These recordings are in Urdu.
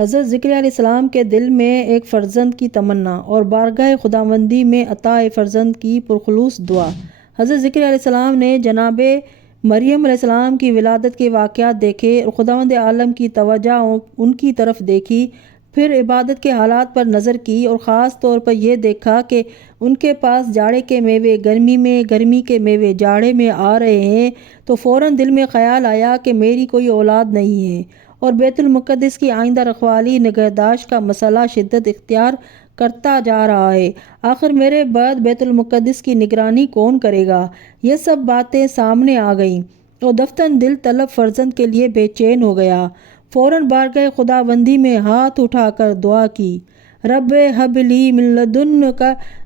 حضرت زکریا علیہ السلام کے دل میں ایک فرزند کی تمنا اور بارگاہ خداوندی میں عطا فرزند کی پرخلوص دعا۔ حضرت زکریا علیہ السلام نے جناب مریم علیہ السلام کی ولادت کے واقعات دیکھے اور خداوند عالم کی توجہ ان کی طرف دیکھی، پھر عبادت کے حالات پر نظر کی اور خاص طور پر یہ دیکھا کہ ان کے پاس جاڑے کے میوے گرمی میں، گرمی کے میوے جاڑے میں آ رہے ہیں، تو فوراً دل میں خیال آیا کہ میری کوئی اولاد نہیں ہے اور بیت المقدس کی آئندہ رکھوالی نگہداشت کا مسئلہ شدت اختیار کرتا جا رہا ہے۔ آخر میرے بعد بیت المقدس کی نگرانی کون کرے گا؟ یہ سب باتیں سامنے آ گئیں اور دفتن دل طلب فرزند کے لیے بے چین ہو گیا۔ فوراً بارگاہ خداوندی میں ہاتھ اٹھا کر دعا کی، رب ہب لی من لدنک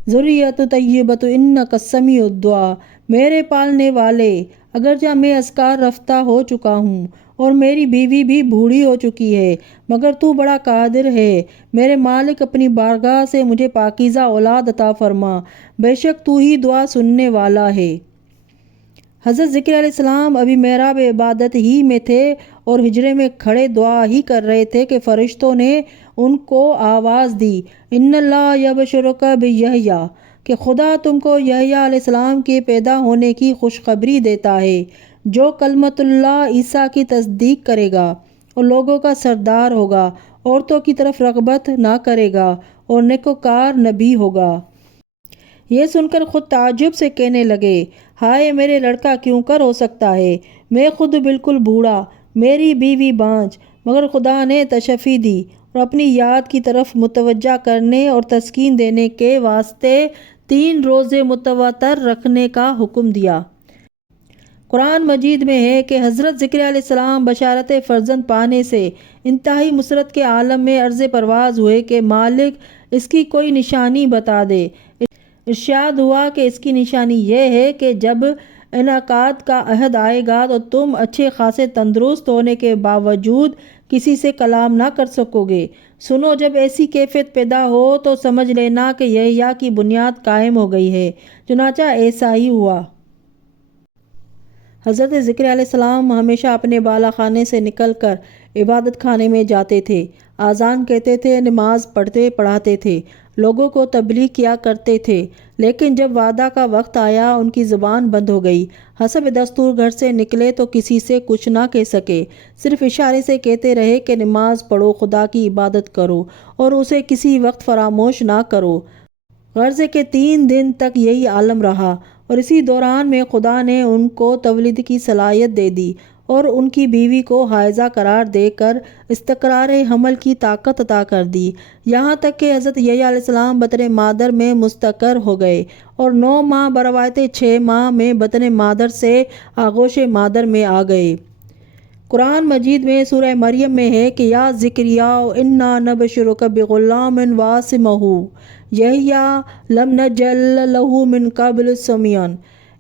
ذریۃ طیبۃ انک سمیع الدعاء۔ میرے پالنے والے، اگرچہ میں اذکار رفتہ ہو چکا ہوں اور میری بیوی بھی بوڑھی ہو چکی ہے، مگر تو بڑا قادر ہے۔ میرے مالک، اپنی بارگاہ سے مجھے پاکیزہ اولاد عطا فرما، بے شک تو ہی دعا سننے والا ہے۔ حضرت زکریا علیہ السلام ابھی محراب عبادت ہی میں تھے اور حجرے میں کھڑے دعا ہی کر رہے تھے کہ فرشتوں نے ان کو آواز دی، ان اللہ یبشرک بیحییٰ، کہ خدا تم کو یحییٰ علیہ السلام کے پیدا ہونے کی خوشخبری دیتا ہے، جو کلمۃ اللہ عیسیٰ کی تصدیق کرے گا اور لوگوں کا سردار ہوگا، عورتوں کی طرف رغبت نہ کرے گا اور نیکوکار نبی ہوگا۔ یہ سن کر خود تعجب سے کہنے لگے، ہائے میرے لڑکا کیوں کر ہو سکتا ہے؟ میں خود بالکل بوڑھا، میری بیوی بانجھ۔ مگر خدا نے تشفی دی اور اپنی یاد کی طرف متوجہ کرنے اور تسکین دینے کے واسطے 3 روزے متواتر رکھنے کا حکم دیا۔ قرآن مجید میں ہے کہ حضرت زکریا علیہ السلام بشارت فرزند پانے سے انتہائی مسرت کے عالم میں عرض پرواز ہوئے کہ مالک اس کی کوئی نشانی بتا دے۔ ارشاد ہوا کہ اس کی نشانی یہ ہے کہ جب انعقاد کا عہد آئے گا تو تم اچھے خاصے تندرست ہونے کے باوجود کسی سے کلام نہ کر سکو گے۔ سنو، جب ایسی کیفیت پیدا ہو تو سمجھ لینا کہ یحییٰ کی بنیاد قائم ہو گئی ہے۔ چنانچہ ایسا ہی ہوا۔ حضرت زکریا علیہ السلام ہمیشہ اپنے بالا خانے سے نکل کر عبادت خانے میں جاتے تھے، اذان کہتے تھے، نماز پڑھاتے تھے، لوگوں کو تبلیغ کیا کرتے تھے، لیکن جب وعدہ کا وقت آیا ان کی زبان بند ہو گئی۔ حسب دستور گھر سے نکلے تو کسی سے کچھ نہ کہہ سکے، صرف اشارے سے کہتے رہے کہ نماز پڑھو، خدا کی عبادت کرو اور اسے کسی وقت فراموش نہ کرو۔ غرضے کے 3 دن تک یہی عالم رہا اور اسی دوران میں خدا نے ان کو تولید کی صلاحیت دے دی اور ان کی بیوی کو حائضہ قرار دے کر استقرار حمل کی طاقت عطا کر دی، یہاں تک کہ حضرت یحییٰ علیہ السلام بطن مادر میں مستقر ہو گئے اور 9 ماہ بروایت 6 ماہ میں بطن مادر سے آغوش مادر میں آ گئے۔ قرآن مجید میں سورہ مریم میں ہے کہ یا زکریا انا نبشرک بغلام واسمہ یحییٰ لم نجعل لہ من قبل سمیعا۔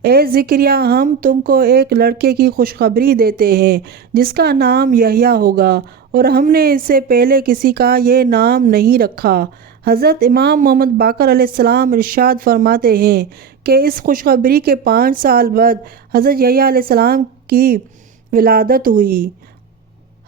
اے زکریا، ہم تم کو ایک لڑکے کی خوشخبری دیتے ہیں جس کا نام یحییٰ ہوگا اور ہم نے اس سے پہلے کسی کا یہ نام نہیں رکھا۔ حضرت امام محمد باقر علیہ السلام ارشاد فرماتے ہیں کہ اس خوشخبری کے 5 سال بعد حضرت یحییٰ علیہ السلام کی ولادت ہوئی۔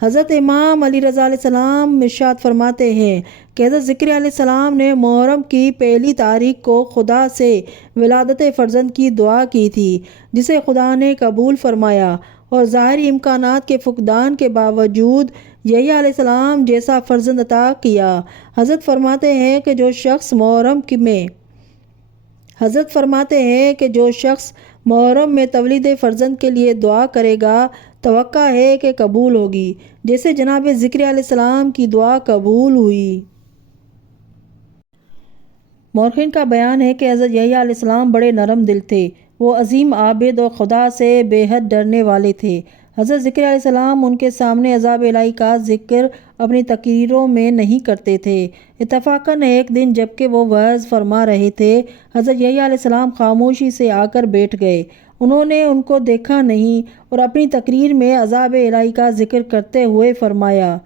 حضرت امام علی رضا علیہ السلام ارشاد فرماتے ہیں کہ حضرت زکریا علیہ السلام نے محرم کی 1 تاریخ کو خدا سے ولادت فرزند کی دعا کی تھی، جسے خدا نے قبول فرمایا اور ظاہری امکانات کے فقدان کے باوجود یحییٰ علیہ السلام جیسا فرزند عطا کیا۔ حضرت فرماتے ہیں کہ جو شخص محرم میں تولید فرزند کے لیے دعا کرے گا، توقع ہے کہ قبول ہوگی، جیسے جناب زکریا علیہ السلام کی دعا قبول ہوئی۔ مورخین کا بیان ہے کہ حضرت یحییٰ علیہ السلام بڑے نرم دل تھے، وہ عظیم عابد اور خدا سے بے حد ڈرنے والے تھے۔ حضرت زکریا علیہ السلام ان کے سامنے عذاب الہی کا ذکر اپنی تقریروں میں نہیں کرتے تھے۔ اتفاقاً ایک دن جبکہ وہ وعظ فرما رہے تھے، حضرت یحییٰ علیہ السلام خاموشی سے آ کر بیٹھ گئے۔ انہوں نے ان کو دیکھا نہیں اور اپنی تقریر میں عذاب الہی کا ذکر کرتے ہوئے فرمایا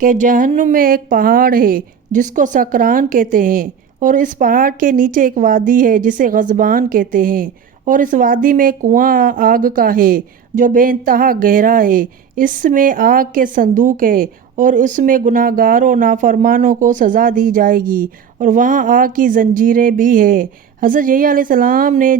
کہ جہنم میں ایک پہاڑ ہے جس کو سکران کہتے ہیں، اور اس پہاڑ کے نیچے ایک وادی ہے جسے غضبان کہتے ہیں، اور اس وادی میں کنواں آگ کا ہے جو بے انتہا گہرا ہے، اس میں آگ کے صندوق ہے اور اس میں گناہ گاروں نافرمانوں کو سزا دی جائے گی، اور وہاں آگ کی زنجیریں بھی ہیں۔ حضرت یحییٰ علیہ السلام نے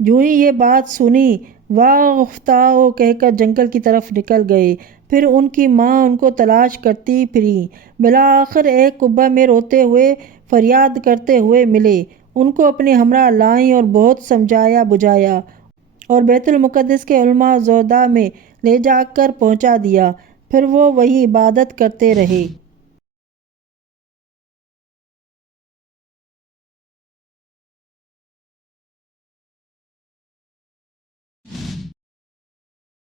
جو ہی یہ بات سنی، واہ افتاؤ کہہ کر جنگل کی طرف نکل گئے۔ پھر ان کی ماں ان کو تلاش کرتی پھریں، بالآخر ایک قبہ میں روتے ہوئے فریاد کرتے ہوئے ملے، ان کو اپنے ہمراہ لائیں اور بہت سمجھایا بجھایا اور بیت المقدس کے علماء زودہ میں لے جا کر پہنچا دیا، پھر وہ وہیں عبادت کرتے رہے۔